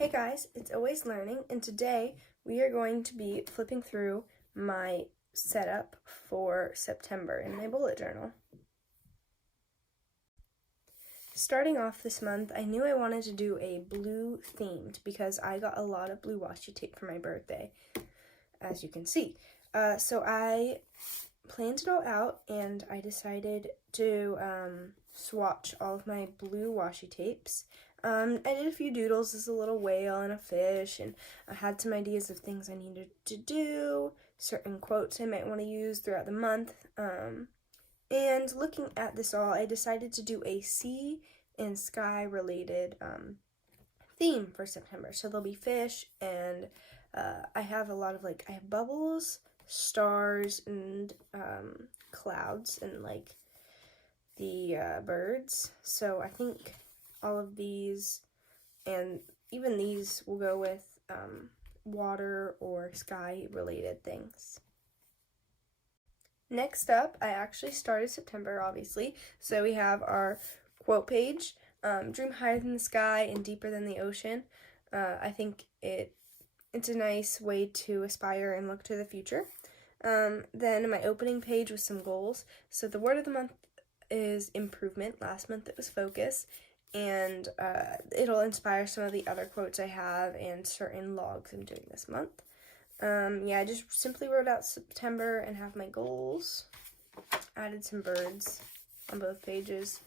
Hey guys, it's Always Learning, and today we are going to be flipping through my setup for September in my bullet journal. Starting off this month, I knew I wanted to do a blue themed because I got a lot of blue washi tape for my birthday, as you can see. So I planned it all out and I decided to swatch all of my blue washi tapes. I did a few doodles. There's a little whale and a fish, and I had some ideas of things I needed to do, certain quotes I might want to use throughout the month. And looking at this all, I decided to do a sea and sky related theme for September. So there'll be fish, and I have a lot of I have bubbles, stars, and clouds, and the birds. So I think all of these, and even these, will go with water or sky related things. Next up, I actually started September, obviously, so we have our quote page, dream higher than the sky and deeper than the ocean. I think it's a nice way to aspire and look to the future. Then my opening page with some goals. So the word of the month is improvement. Last month it was focus, and it'll inspire some of the other quotes I have and certain logs I'm doing this month. I just simply wrote out September and have my goals. Added some birds on both pages.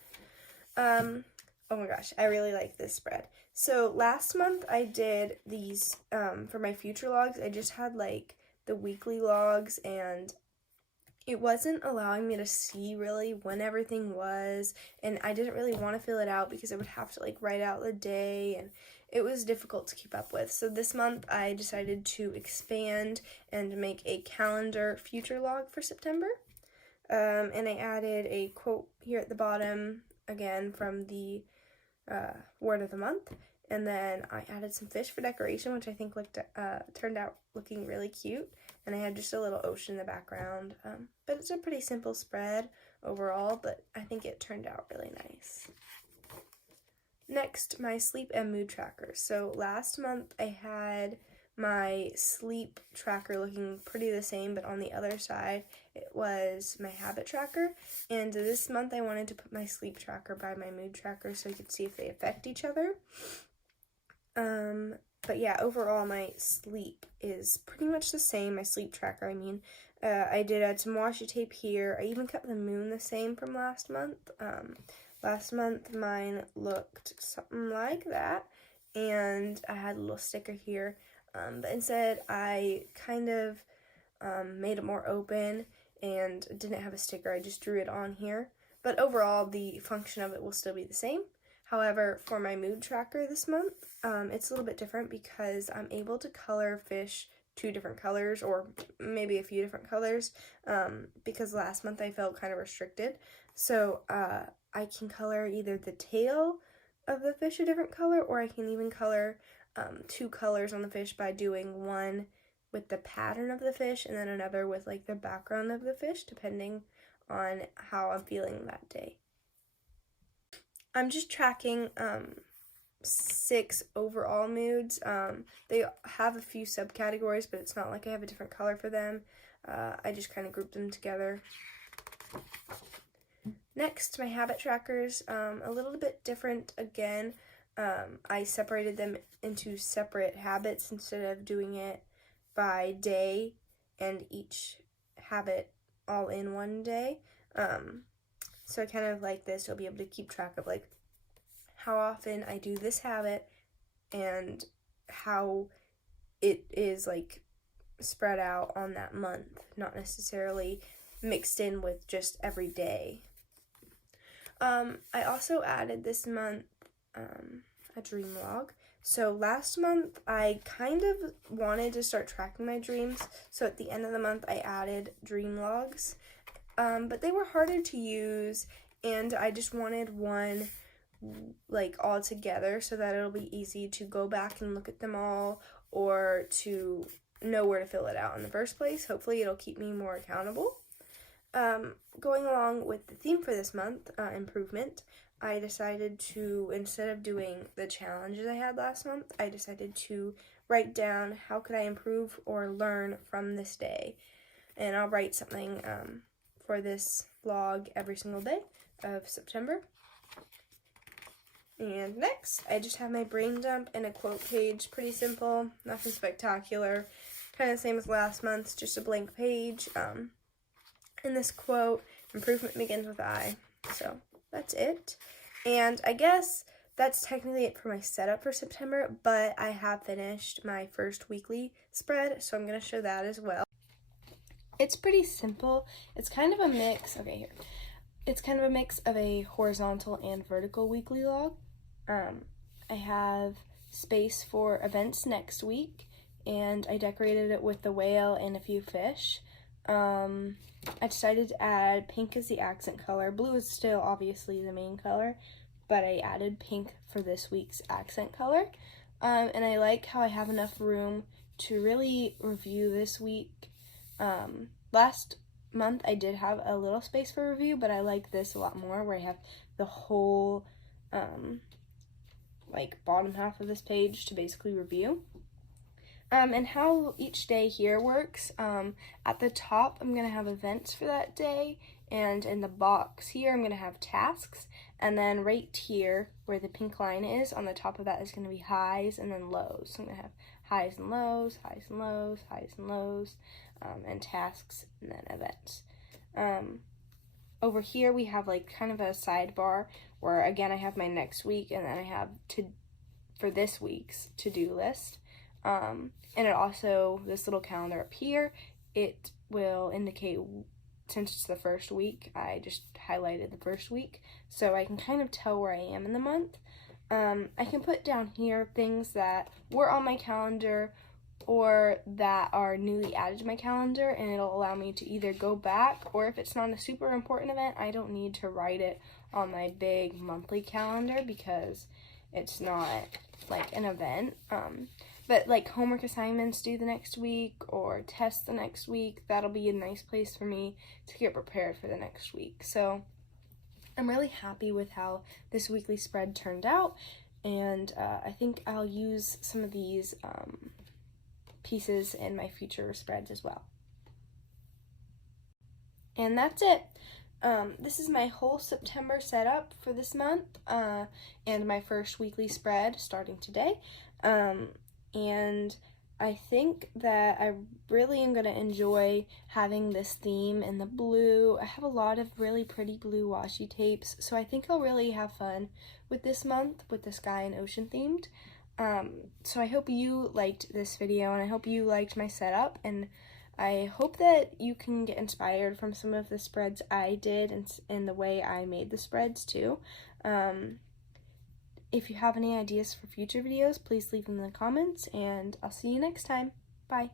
Oh my gosh, I really like this spread. So last month I did these for my future logs. I just had the weekly logs, and it wasn't allowing me to see really when everything was, and I didn't really want to fill it out because I would have to write out the day, and it was difficult to keep up with. So this month I decided to expand and make a calendar future log for September. And I added a quote here at the bottom, again from the word of the month. And then I added some fish for decoration, which I think turned out looking really cute. And I had just a little ocean in the background. But it's a pretty simple spread overall, but I think it turned out really nice. Next, my sleep and mood tracker. So last month I had my sleep tracker looking pretty the same, but on the other side it was my habit tracker. And this month I wanted to put my sleep tracker by my mood tracker so I could see if they affect each other. But yeah, overall my sleep is pretty much the same, my sleep tracker, I mean. I did add some washi tape here. I even kept the moon the same from last month. Last month mine looked something like that, and I had a little sticker here. But instead I kind of made it more open and didn't have a sticker. I just drew it on here. But overall the function of it will still be the same. However, for my mood tracker this month, it's a little bit different because I'm able to color fish 2 different colors, or maybe a few different colors, because last month I felt kind of restricted. So I can color either the tail of the fish a different color, or I can even color 2 colors on the fish by doing one with the pattern of the fish and then another with the background of the fish, depending on how I'm feeling that day. I'm just tracking 6 overall moods. They have a few subcategories, but it's not like I have a different color for them. I just kind of grouped them together. Next, my habit trackers, a little bit different again. I separated them into separate habits instead of doing it by day and each habit all in one day. So I kind of like this. You'll be able to keep track of how often I do this habit and how it is spread out on that month, not necessarily mixed in with just every day. I also added this month a dream log. So last month I kind of wanted to start tracking my dreams, so at the end of the month I added dream logs, but they were harder to use, and I just wanted one all together so that it'll be easy to go back and look at them all, or to know where to fill it out in the first place. Hopefully it'll keep me more accountable. Going along with the theme for this month, improvement, I decided to, instead of doing the challenges I had last month, I decided to write down how could I improve or learn from this day. And I'll write something for this vlog every single day of September. And next, I just have my brain dump and a quote page. Pretty simple, nothing spectacular. Kind of the same as last month's, just a blank page. In this quote, improvement begins with I. So that's it. And I guess that's technically it for my setup for September, but I have finished my first weekly spread, so I'm going to show that as well. It's pretty simple. It's kind of a mix. Okay, here. It's kind of a mix of a horizontal and vertical weekly log. I have space for events next week, and I decorated it with the whale and a few fish. I decided to add pink as the accent color. Blue is still obviously the main color, but I added pink for this week's accent color. And I like how I have enough room to really review this week. Last month I did have a little space for review, but I like this a lot more, where I have the whole like bottom half of this page to basically review. And how each day here works, at the top I'm going to have events for that day, and in the box here I'm going to have tasks, and then right here where the pink line is, on the top of that is going to be highs and then lows. So I'm going to have highs and lows, highs and lows, highs and lows, and tasks, and then events. Over here we have like kind of a sidebar where again I have my next week, and then I have for this week's to-do list. And it also, this little calendar up here, it will indicate, since it's the first week, I just highlighted the first week, so I can kind of tell where I am in the month. I can put down here things that were on my calendar or that are newly added to my calendar, and it'll allow me to either go back, or if it's not a super important event, I don't need to write it on my big monthly calendar because it's not like an event. But like homework assignments due the next week or tests the next week, that'll be a nice place for me to get prepared for the next week. So I'm really happy with how this weekly spread turned out, and I think I'll use some of these pieces in my future spreads as well. And that's it. This is my whole September setup for this month, and my first weekly spread starting today. And I think that I really am going to enjoy having this theme in the blue. I have a lot of really pretty blue washi tapes, so I think I'll really have fun with this month with the sky and ocean themed. So I hope you liked this video, and I hope you liked my setup, and I hope that you can get inspired from some of the spreads I did and the way I made the spreads too. If you have any ideas for future videos, please leave them in the comments, and I'll see you next time. Bye.